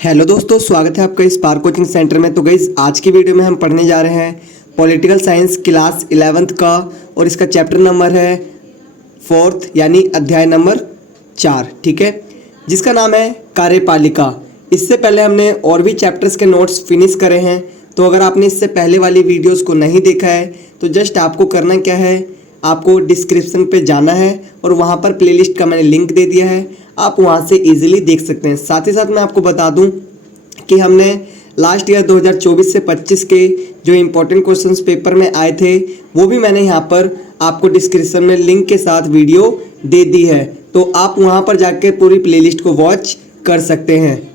Hello दोस्तों, स्वागत है आपका स्पार्क कोचिंग सेंटर में। तो गाइस, आज की वीडियो में हम पढ़ने जा रहे हैं पॉलिटिकल साइंस क्लास 11th का, और इसका चैप्टर नंबर है 4th यानी अध्याय नंबर 4, ठीक है, जिसका नाम है कार्यपालिका। इससे पहले हमने और भी चैप्टर्स के नोट्स फिनिश करे हैं, तो अगर आपने इससे पहले वाली वीडियोज़ को नहीं देखा है तो जस्ट आपको करना क्या है, आपको डिस्क्रिप्शन पे जाना है और वहाँ पर प्लेलिस्ट का मैंने लिंक दे दिया है, आप वहाँ से इजीली देख सकते हैं। साथ ही साथ मैं आपको बता दूं कि हमने लास्ट ईयर 2024 से 25 के जो इम्पोर्टेंट क्वेश्चंस पेपर में आए थे वो भी मैंने यहाँ पर आपको डिस्क्रिप्शन में लिंक के साथ वीडियो दे दी है, तो आप वहाँ पर जाके पूरी प्लेलिस्ट को वॉच कर सकते हैं।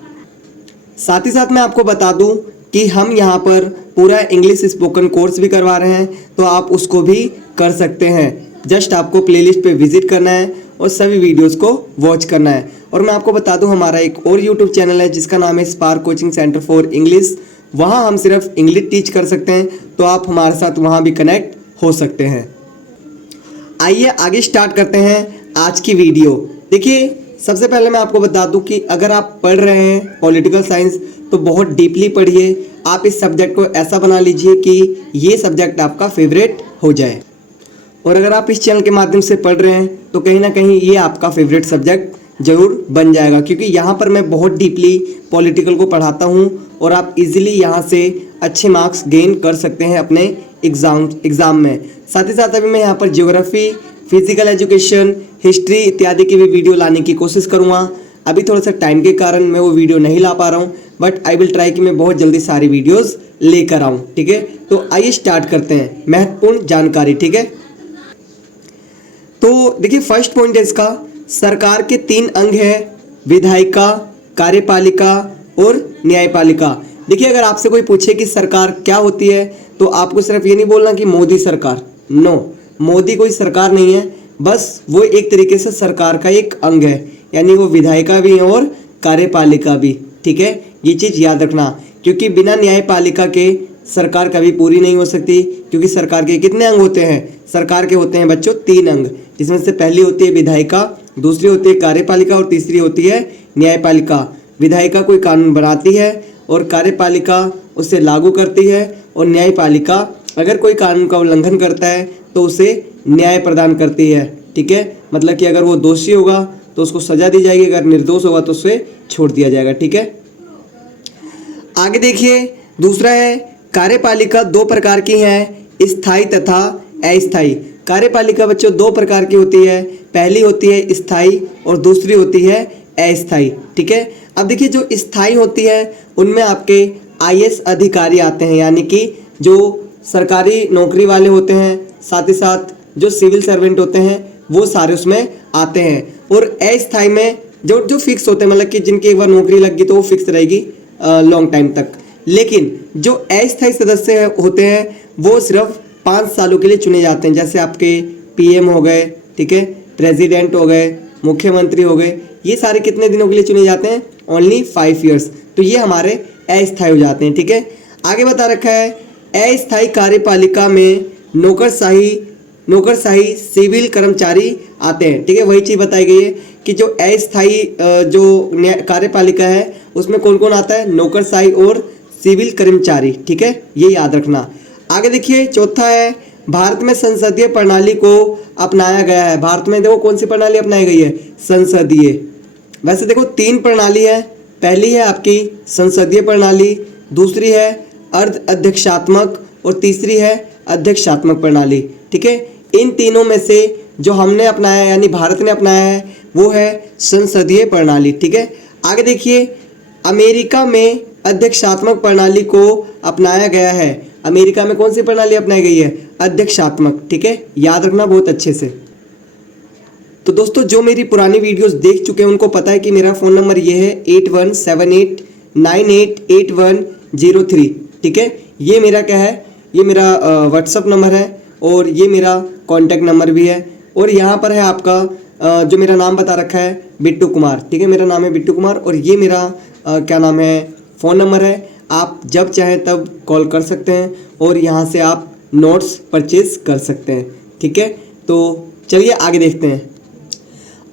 साथ ही साथ मैं आपको बता दूं कि हम यहाँ पर पूरा इंग्लिश स्पोकन कोर्स भी करवा रहे हैं, तो आप उसको भी कर सकते हैं। जस्ट आपको प्लेलिस्ट पे विजिट करना है और सभी वीडियोस को वॉच करना है। और मैं आपको बता दूं, हमारा एक और यूट्यूब चैनल है जिसका नाम है spark coaching centre for English. वहाँ हम सिर्फ इंग्लिश टीच कर सकते हैं, तो आप हमारे साथ वहाँ भी कनेक्ट हो सकते हैं। आइए आगे स्टार्ट करते हैं आज की वीडियो। देखिए, सबसे पहले मैं आपको बता दूं कि अगर आप पढ़ रहे हैं पॉलिटिकल साइंस तो बहुत डीपली पढ़िए। आप इस सब्जेक्ट को ऐसा बना लीजिए कि ये सब्जेक्ट आपका फेवरेट हो जाए। और अगर आप इस चैनल के माध्यम से पढ़ रहे हैं तो कहीं ना कहीं ये आपका फेवरेट सब्जेक्ट जरूर बन जाएगा, क्योंकि यहाँ पर मैं बहुत डीपली पॉलिटिकल को पढ़ाता हूँ और आप इजीली यहाँ से अच्छे मार्क्स गेन कर सकते हैं अपने एग्ज़ाम में। साथ ही साथ अभी मैं यहाँ पर ज्योग्राफी, फिजिकल एजुकेशन, हिस्ट्री इत्यादि की भी वीडियो लाने की कोशिश करूँगा। अभी थोड़ा सा टाइम के कारण मैं वो वीडियो नहीं ला पा रहा हूँ, बट आई विल ट्राई कि मैं बहुत जल्दी सारी वीडियोस लेकर आऊँ, ठीक है। तो आइए स्टार्ट करते हैं महत्वपूर्ण जानकारी, ठीक है। तो देखिए, फर्स्ट पॉइंट है इसका, सरकार के 3 अंग है, विधायिका, कार्यपालिका और न्यायपालिका। देखिए, अगर आपसे कोई पूछे कि सरकार क्या होती है तो आपको सिर्फ ये नहीं बोलना कि मोदी सरकार। नो, मोदी कोई सरकार नहीं है, बस वो एक तरीके से सरकार का एक अंग है, यानी वो विधायिका भी है और कार्यपालिका भी, ठीक है। ये चीज़ याद रखना, क्योंकि बिना न्यायपालिका के सरकार कभी पूरी नहीं हो सकती। क्योंकि सरकार के कितने अंग होते हैं? सरकार के होते हैं बच्चों 3 अंग, जिसमें से पहली होती है विधायिका, दूसरी होती है कार्यपालिका और तीसरी होती है न्यायपालिका। विधायिका कोई कानून बनाती है और कार्यपालिका उसे लागू करती है, और न्यायपालिका अगर कोई कानून का उल्लंघन करता है तो उसे न्याय प्रदान करती है, ठीक है। मतलब कि अगर वो दोषी होगा तो उसको सजा दी जाएगी, अगर निर्दोष होगा तो उसे छोड़ दिया जाएगा, ठीक है। आगे देखिए, दूसरा है कार्यपालिका 2 प्रकार की है, स्थायी तथा अस्थायी। कार्यपालिका बच्चों 2 प्रकार की होती है, पहली होती है स्थायी और दूसरी होती है अस्थायी, ठीक है। अब देखिए, जो स्थायी होती है उनमें आपके आईएएस अधिकारी आते हैं, यानी कि जो सरकारी नौकरी वाले होते हैं, साथ ही साथ जो सिविल सर्वेंट होते हैं वो सारे उसमें आते हैं। और अस्थायी में जो फिक्स होते हैं, मतलब कि जिनकी एक बार नौकरी लग गई तो वो फिक्स रहेगी लॉन्ग टाइम तक। लेकिन जो अस्थायी सदस्य होते हैं वो सिर्फ 5 सालों के लिए चुने जाते हैं, जैसे आपके पीएम हो गए, ठीक है, प्रेसिडेंट हो गए, मुख्यमंत्री हो गए, ये सारे कितने दिनों के लिए चुने जाते हैं? Only 5 years. तो ये हमारे अस्थायी हो जाते हैं, ठीक है। आगे बता रखा है, अस्थायी कार्यपालिका में नौकरशाही सिविल कर्मचारी आते हैं, ठीक है। वही चीज़ बताई गई है कि जो अस्थायी जो कार्यपालिका है उसमें कौन कौन आता है? नौकरशाही और सिविल कर्मचारी, ठीक है, ये याद रखना। आगे देखिए, चौथा है, भारत में संसदीय प्रणाली को अपनाया गया है। भारत में देखो कौन सी प्रणाली अपनाई गई है? संसदीय। वैसे देखो 3 प्रणाली है, पहली है आपकी संसदीय प्रणाली, दूसरी है अर्ध अध्यक्षात्मक और तीसरी है अध्यक्षात्मक प्रणाली, ठीक है। इन तीनों में से जो हमने अपनाया है, यानी भारत ने अपनाया है, वो है संसदीय प्रणाली, ठीक है। आगे देखिए, अमेरिका में अध्यक्षात्मक प्रणाली को अपनाया गया है। अमेरिका में कौन सी प्रणाली अपनाई गई है? अध्यक्षात्मक, ठीक है, याद रखना बहुत अच्छे से। तो दोस्तों, जो मेरी पुरानी वीडियोस देख चुके हैं उनको पता है कि मेरा फ़ोन नंबर ये है 8178988103, ठीक है। ये मेरा क्या है? ये मेरा व्हाट्सअप नंबर है और ये मेरा कॉन्टैक्ट नंबर भी है। और यहाँ पर है आपका जो मेरा नाम बता रखा है बिट्टू कुमार, ठीक है, मेरा नाम है बिट्टू कुमार, और ये मेरा क्या नाम है, फ़ोन नंबर है। आप जब चाहें तब कॉल कर सकते हैं और यहाँ से आप नोट्स परचेज कर सकते हैं, ठीक है। तो चलिए आगे देखते हैं।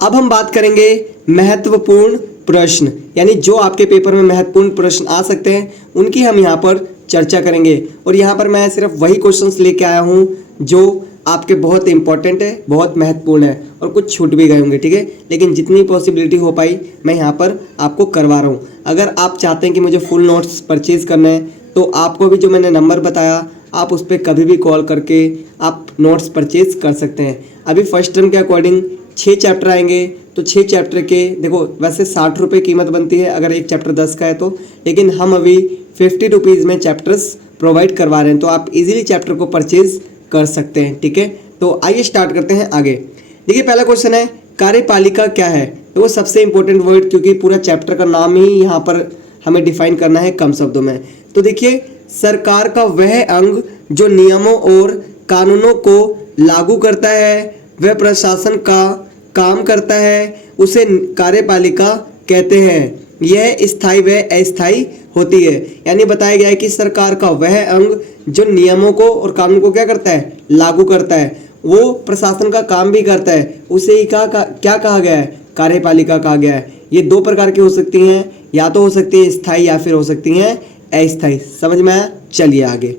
अब हम बात करेंगे महत्वपूर्ण प्रश्न, यानी जो आपके पेपर में महत्वपूर्ण प्रश्न आ सकते हैं उनकी हम यहाँ पर चर्चा करेंगे। और यहाँ पर मैं सिर्फ वही क्वेश्चंस लेके आया हूँ जो आपके बहुत इंपॉर्टेंट है, बहुत महत्वपूर्ण है, और कुछ छूट भी गए होंगे, ठीक है। लेकिन जितनी पॉसिबिलिटी हो पाई मैं यहाँ पर आपको करवा रहा हूँ। अगर आप चाहते हैं कि मुझे फुल नोट्स परचेज़ करना है तो आपको भी जो मैंने नंबर बताया आप उस पर कभी भी कॉल करके आप नोट्स परचेज़ कर सकते हैं। अभी फर्स्ट टर्म के अकॉर्डिंग 6 चैप्टर आएंगे, तो 6 चैप्टर के देखो वैसे 60 रुपये कीमत बनती है अगर एक चैप्टर 10 का है तो, लेकिन हम अभी 50 रुपीज़ में चैप्टर्स प्रोवाइड करवा रहे हैं, तो आप इजीली चैप्टर को परचेज़ कर सकते हैं, ठीक है। तो आइए स्टार्ट करते हैं आगे। देखिए पहला क्वेश्चन है कार्यपालिका क्या है। तो वो सबसे इंपॉर्टेंट वर्ड, क्योंकि पूरा चैप्टर का नाम ही यहाँ पर हमें डिफाइन करना है कम शब्दों में। तो देखिए सरकार का वह अंग जो नियमों और कानूनों को लागू करता है, वह प्रशासन का काम करता है, उसे कार्यपालिका कहते हैं। यह स्थायी व अस्थायी होती है। यानी बताया गया है कि सरकार का वह अंग जो नियमों को और कानून को क्या करता है, लागू करता है, वो प्रशासन का काम भी करता है, उसे ही क्या कहा गया है, कार्यपालिका कहा गया है। ये 2 प्रकार की हो सकती हैं, या तो हो सकती है स्थायी या फिर हो सकती हैं अस्थायी। समझ में आया? चलिए आगे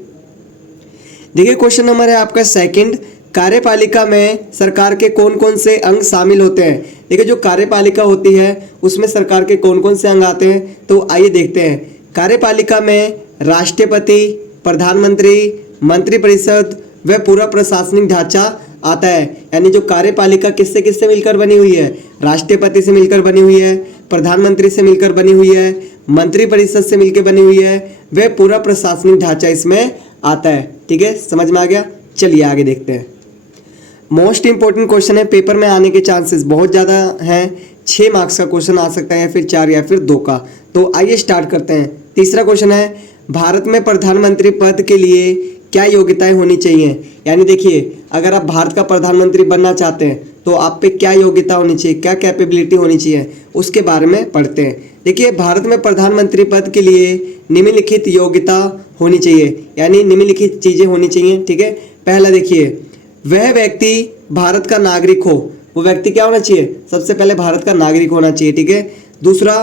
देखिए क्वेश्चन नंबर है आपका सेकंड, कार्यपालिका में सरकार के कौन कौन से अंग शामिल होते हैं। देखिए जो कार्यपालिका होती है उसमें सरकार के कौन कौन से अंग आते हैं, तो आइए देखते हैं। कार्यपालिका में राष्ट्रपति, प्रधानमंत्री, मंत्रिपरिषद व पूरा प्रशासनिक ढांचा आता है। यानी जो कार्यपालिका किससे किससे मिलकर बनी हुई है, राष्ट्रपति से मिलकर बनी हुई है, प्रधानमंत्री से मिलकर बनी हुई है, मंत्रिपरिषद से मिलकर बनी हुई है, वह पूरा प्रशासनिक ढांचा इसमें आता है, ठीक है। समझ में आ गया? चलिए आगे देखते हैं। मोस्ट इंपॉर्टेंट क्वेश्चन है, पेपर में आने के चांसेस बहुत ज़्यादा हैं। 6 मार्क्स का क्वेश्चन आ सकता है, या फिर 4 या फिर 2 का। तो आइए स्टार्ट करते हैं। तीसरा क्वेश्चन है, भारत में प्रधानमंत्री पद के लिए क्या योग्यताएं होनी चाहिए। यानी देखिए अगर आप भारत का प्रधानमंत्री बनना चाहते हैं तो आप पे क्या योग्यता होनी चाहिए, क्या कैपेबिलिटी होनी चाहिए, उसके बारे में पढ़ते हैं। देखिए भारत में प्रधानमंत्री पद के लिए निम्नलिखित योग्यता होनी चाहिए, यानी निम्नलिखित चीज़ें होनी चाहिए, ठीक है। पहला देखिए, वह व्यक्ति भारत का नागरिक हो। वो व्यक्ति क्या होना चाहिए, सबसे पहले भारत का नागरिक होना चाहिए, ठीक है। दूसरा,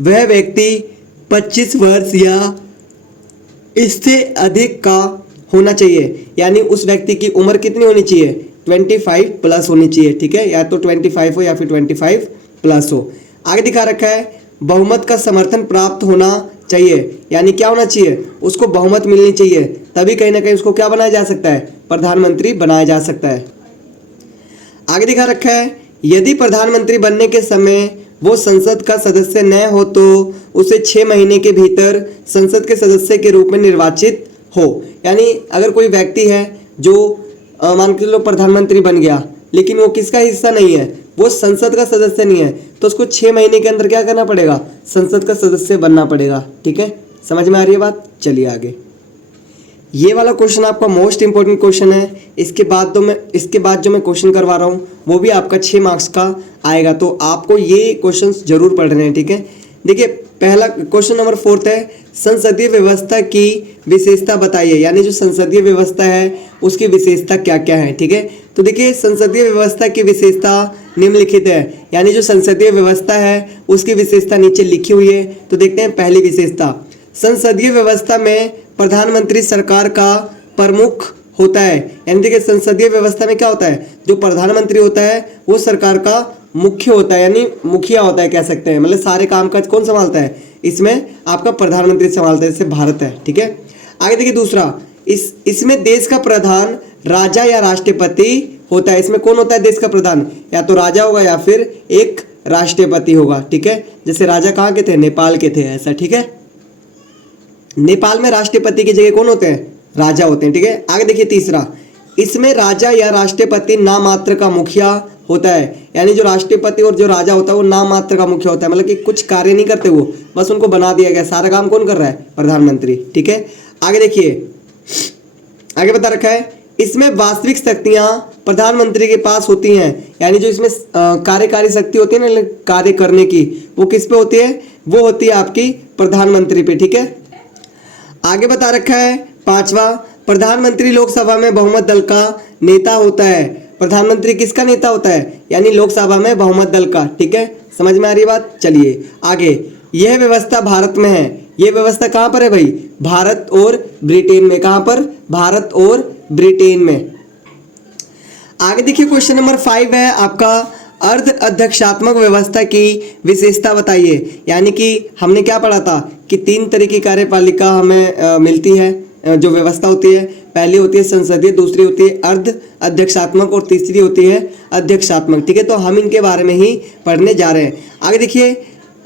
वह व्यक्ति 25 वर्ष या इससे अधिक का होना चाहिए। यानी उस व्यक्ति की उम्र कितनी होनी चाहिए, 25 प्लस होनी चाहिए, ठीक है। या तो 25 हो या फिर 25 प्लस हो। आगे दिखा रखा है, बहुमत का समर्थन प्राप्त होना चाहिए। यानी क्या होना चाहिए, उसको बहुमत मिलनी चाहिए, तभी कहीं ना कहीं उसको क्या बनाया जा सकता है, प्रधानमंत्री बनाया जा सकता है। आगे दिखा रखा है, यदि प्रधानमंत्री बनने के समय वो संसद का सदस्य न हो तो उसे 6 महीने के भीतर संसद के सदस्य के रूप में निर्वाचित हो। यानी अगर कोई व्यक्ति है जो मान के चलो प्रधानमंत्री बन गया, लेकिन वो किसका हिस्सा नहीं है, वो संसद का सदस्य नहीं है, तो उसको 6 महीने के अंदर क्या करना पड़ेगा, संसद का सदस्य बनना पड़ेगा, ठीक है। समझ में आ रही है बात? चलिए आगे। ये वाला क्वेश्चन आपका मोस्ट इंपॉर्टेंट क्वेश्चन है। इसके बाद जो मैं क्वेश्चन करवा रहा हूँ वो भी आपका 6 मार्क्स का आएगा, तो आपको ये क्वेश्चन जरूर पढ़ने हैं, ठीक है। देखिए पहला क्वेश्चन नंबर 4 है, संसदीय व्यवस्था की विशेषता बताइए। यानी जो संसदीय व्यवस्था है उसकी विशेषता क्या क्या है, ठीक है। तो देखिए संसदीय व्यवस्था की विशेषता निम्नलिखित है। यानी जो संसदीय व्यवस्था है उसकी विशेषता नीचे लिखी हुई है। तो देखते हैं पहली विशेषता, संसदीय व्यवस्था में प्रधानमंत्री सरकार का प्रमुख होता है। यानी देखिए संसदीय व्यवस्था में क्या होता है, जो प्रधानमंत्री होता है वो सरकार का मुख्य होता है, यानी मुखिया होता है कह सकते हैं। मतलब सारे काम काज कौन संभालता है, इसमें आपका प्रधानमंत्री संभालता है, जैसे भारत है, ठीक है। आगे देखिए दूसरा, इसमें देश का प्रधान राजा या राष्ट्रपति होता है। इसमें कौन होता है देश का प्रधान, या तो राजा होगा या फिर एक राष्ट्रपति होगा, ठीक है। जैसे राजा कहाँ के थे, नेपाल के थे, ऐसा, ठीक है। नेपाल में राष्ट्रपति की जगह कौन होते हैं, राजा होते हैं, ठीक है। आगे देखिए तीसरा, इसमें राजा या राष्ट्रपति नाम मात्र का मुखिया होता है। यानी जो राष्ट्रपति और जो राजा होता है वो नाम मात्र का मुखिया होता है, मतलब कि कुछ कार्य नहीं करते, वो बस उनको बना दिया गया, सारा काम कौन कर रहा है, प्रधानमंत्री, ठीक है। आगे देखिए, आगे बता रखा है, इसमें वास्तविक शक्तियां प्रधानमंत्री के पास होती हैं। यानी जो इसमें कार्यकारी शक्ति होती है ना कार्य करने की, वो किस पे होती है, वो होती है आपकी प्रधानमंत्री पे, ठीक है। आगे बता रखा है पांचवा, प्रधानमंत्री लोकसभा में बहुमत दल का नेता होता है। प्रधानमंत्री किसका नेता होता है, यानी लोकसभा में बहुमत दल का, ठीक है। समझ में आ रही है बात? चलिए आगे, यह व्यवस्था भारत में है। यह व्यवस्था कहाँ पर है भाई? भारत और ब्रिटेन में। कहाँ पर? भारत और ब्रिटेन में। आगे देखिए क्वेश्चन नंबर 5 है आपका, अर्ध अध्यक्षात्मक व्यवस्था की विशेषता बताइए। यानी कि हमने क्या पढ़ा था कि 3 तरह की कार्यपालिका हमें मिलती है, जो व्यवस्था होती है। पहली होती है संसदीय, दूसरी होती है अर्ध अध्यक्षात्मक और तीसरी होती है अध्यक्षात्मक। ठीक है, तो हम इनके बारे में ही पढ़ने जा रहे हैं। आगे देखिए,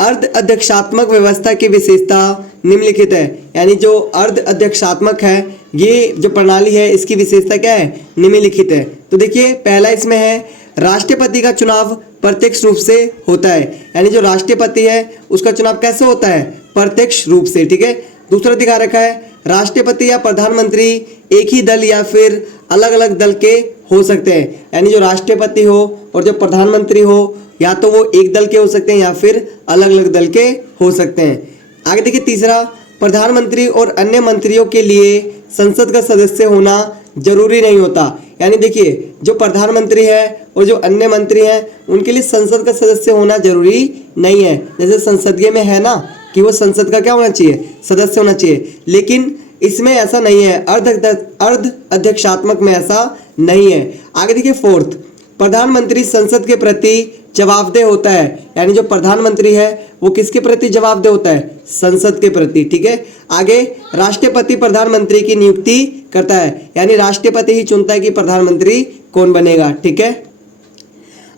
अर्ध अध्यक्षात्मक व्यवस्था की विशेषता निम्नलिखित है। यानी जो अर्ध अध्यक्षात्मक है, ये जो प्रणाली है, इसकी विशेषता क्या है? निम्नलिखित है। तो देखिए पहला इसमें है, राष्ट्रपति का चुनाव प्रत्यक्ष रूप से होता है। यानी जो राष्ट्रपति है उसका चुनाव कैसे होता है? प्रत्यक्ष रूप से। ठीक है, दूसरा दिखा रखा है, राष्ट्रपति या प्रधानमंत्री एक ही दल या फिर अलग अलग दल के हो सकते हैं। यानी जो राष्ट्रपति हो और जो प्रधानमंत्री हो, या तो वो एक दल के हो सकते हैं या फिर अलग अलग दल के हो सकते हैं। आगे देखिए तीसरा, प्रधानमंत्री और अन्य मंत्रियों के लिए संसद का सदस्य होना जरूरी नहीं होता। यानी देखिए जो प्रधानमंत्री है और जो अन्य मंत्री हैं, उनके लिए संसद का सदस्य होना जरूरी नहीं है। जैसे संसदीय में है ना कि वो संसद का क्या होना चाहिए? सदस्य होना चाहिए। लेकिन इसमें ऐसा नहीं है, अर्ध अध्यक्षात्मक में ऐसा नहीं है। आगे देखिए फोर्थ, प्रधानमंत्री संसद के प्रति जवाबदेह होता है। यानी जो प्रधानमंत्री है वो किसके प्रति जवाबदेह होता है? संसद के प्रति। ठीक है, आगे राष्ट्रपति प्रधानमंत्री की नियुक्ति करता है। यानी राष्ट्रपति ही चुनता है कि प्रधानमंत्री कौन बनेगा। ठीक है,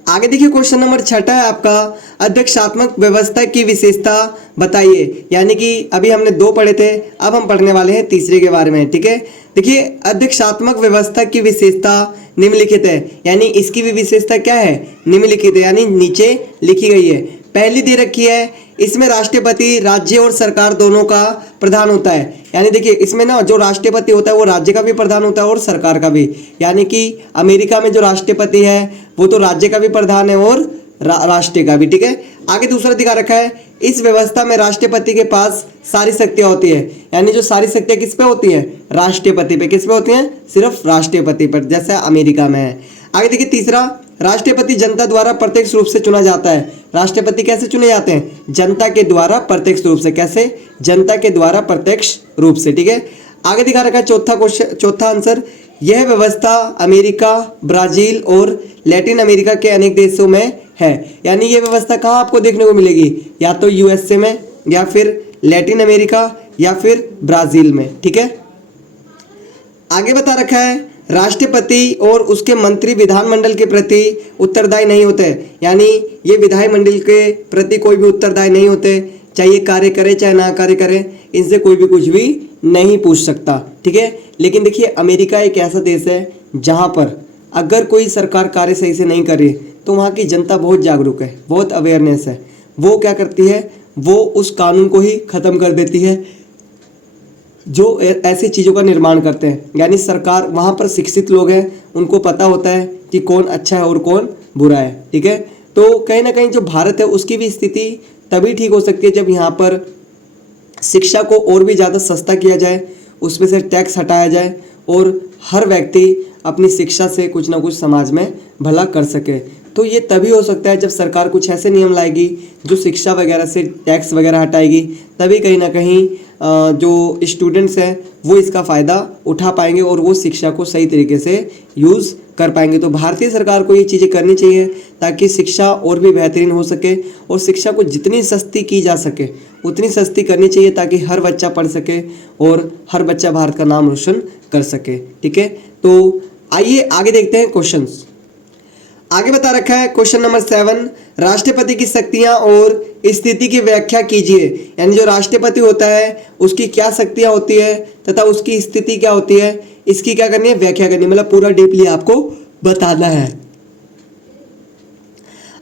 आगे देखिए क्वेश्चन नंबर 6 है आपका, अध्यक्षात्मक व्यवस्था की विशेषता बताइए। यानी कि अभी हमने 2 पढ़े थे, अब हम पढ़ने वाले हैं तीसरे के बारे में। ठीक है, देखिए अध्यक्षात्मक व्यवस्था की विशेषता निम्नलिखित है। यानी इसकी भी विशेषता क्या है? निम्नलिखित है, यानी नीचे लिखी गई है। पहली दे रखी है, इसमें राष्ट्रपति राज्य और सरकार दोनों का प्रधान होता है। यानी देखिए इसमें ना जो राष्ट्रपति होता है वो राज्य का भी प्रधान होता है और सरकार का भी। यानी कि अमेरिका में जो राष्ट्रपति है वो तो राज्य का भी प्रधान है और राष्ट्र का भी। ठीक है, आगे दूसरा दिखा रखा है, इस व्यवस्था में राष्ट्रपति के पास सारी शक्तियां होती है। यानी जो सारी शक्तियां किस पे होती हैं? राष्ट्रपति पे। किस पे होती हैं? सिर्फ राष्ट्रपति पर, जैसे अमेरिका में है। आगे देखिए तीसरा, राष्ट्रपति जनता द्वारा प्रत्यक्ष रूप से चुना जाता है। राष्ट्रपति कैसे चुने जाते हैं? जनता के द्वारा प्रत्यक्ष रूप से। कैसे? जनता के द्वारा प्रत्यक्ष रूप से। ठीक है, आगे दिखा रखा है चौथा आंसर, यह व्यवस्था अमेरिका, ब्राजील और लैटिन अमेरिका के अनेक देशों में है। यानी ये व्यवस्था कहाँ आपको देखने को मिलेगी? या तो यूएसए में, या फिर लैटिन अमेरिका, या फिर ब्राजील में। ठीक है, आगे बता रखा है, राष्ट्रपति और उसके मंत्री विधानमंडल के प्रति उत्तरदायी नहीं होते। यानी ये विधानमंडल के प्रति कोई भी उत्तरदायी नहीं होते, चाहे ये कार्य करे चाहे ना कार्य करे, इनसे कोई भी कुछ भी नहीं पूछ सकता। ठीक है, लेकिन देखिए अमेरिका एक ऐसा देश है जहाँ पर अगर कोई सरकार कार्य सही से नहीं कर रही तो वहाँ की जनता बहुत जागरूक है, बहुत अवेयरनेस है। वो क्या करती है? वो उस कानून को ही ख़त्म कर देती है जो ऐसी चीज़ों का निर्माण करते हैं। यानी सरकार, वहाँ पर शिक्षित लोग हैं, उनको पता होता है कि कौन अच्छा है और कौन बुरा है। ठीक है, तो कहीं ना कहीं जो भारत है उसकी भी स्थिति तभी ठीक हो सकती है जब यहाँ पर शिक्षा को और भी ज़्यादा सस्ता किया जाए, उसमें से टैक्स हटाया जाए और हर व्यक्ति अपनी शिक्षा से कुछ ना कुछ समाज में भला कर सके। तो ये तभी हो सकता है जब सरकार कुछ ऐसे नियम लाएगी जो शिक्षा वगैरह से टैक्स वगैरह हटाएगी, तभी कहीं ना कहीं जो स्टूडेंट्स हैं वो इसका फ़ायदा उठा पाएंगे और वो शिक्षा को सही तरीके से यूज़ कर पाएंगे। तो भारतीय सरकार को ये चीज़ें करनी चाहिए ताकि शिक्षा और भी बेहतरीन हो सके, और शिक्षा को जितनी सस्ती की जा सके उतनी सस्ती करनी चाहिए ताकि हर बच्चा पढ़ सके और हर बच्चा भारत का नाम रोशन कर सके। ठीक है, तो आइए आगे देखते हैं क्वेश्चंस। आगे बता रखा है क्वेश्चन नंबर 7, राष्ट्रपति की शक्तियां और स्थिति की व्याख्या कीजिए। यानी जो राष्ट्रपति होता है उसकी क्या शक्तियां होती है तथा उसकी स्थिति क्या होती है, इसकी क्या करनी है? व्याख्या करनी, मतलब पूरा डीपली आपको बताना है।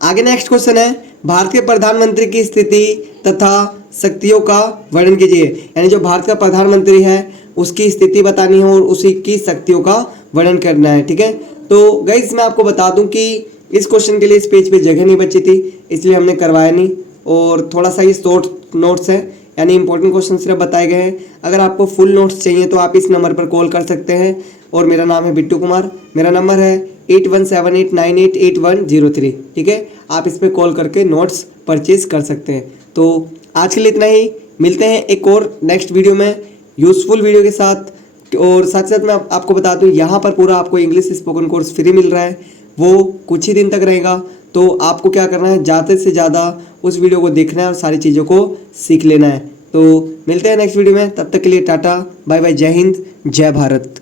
आगे नेक्स्ट क्वेश्चन है, भारत के प्रधानमंत्री की स्थिति तथा शक्तियों का वर्णन कीजिए। यानी जो भारत का प्रधानमंत्री है उसकी स्थिति बतानी है और उसी की शक्तियों का वर्णन करना है। ठीक है, तो गाइस मैं आपको बता दूं कि इस क्वेश्चन के लिए इस पेज पे जगह नहीं बची थी, इसलिए हमने करवाया नहीं, और थोड़ा सा ये शॉर्ट नोट्स है, यानी इंपॉर्टेंट क्वेश्चन सिर्फ बताए गए हैं। अगर आपको फुल नोट्स चाहिए तो आप इस नंबर पर कॉल कर सकते हैं, और मेरा नाम है बिट्टू कुमार। मेरा नंबर है 8178988103। ठीक है, आप इस पर कॉल करके नोट्स परचेज कर सकते हैं। तो आज के लिए इतना ही, मिलते हैं एक और नेक्स्ट वीडियो में यूज़फुल वीडियो के साथ। और साथ साथ मैं आपको बता दूं, यहाँ पर पूरा आपको इंग्लिश स्पोकन कोर्स फ्री मिल रहा है, वो कुछ ही दिन तक रहेगा। तो आपको क्या करना है, ज़्यादा से ज़्यादा उस वीडियो को देखना है और सारी चीज़ों को सीख लेना है। तो मिलते हैं नेक्स्ट वीडियो में, तब तक के लिए टाटा बाय बाय, जय हिंद जय भारत।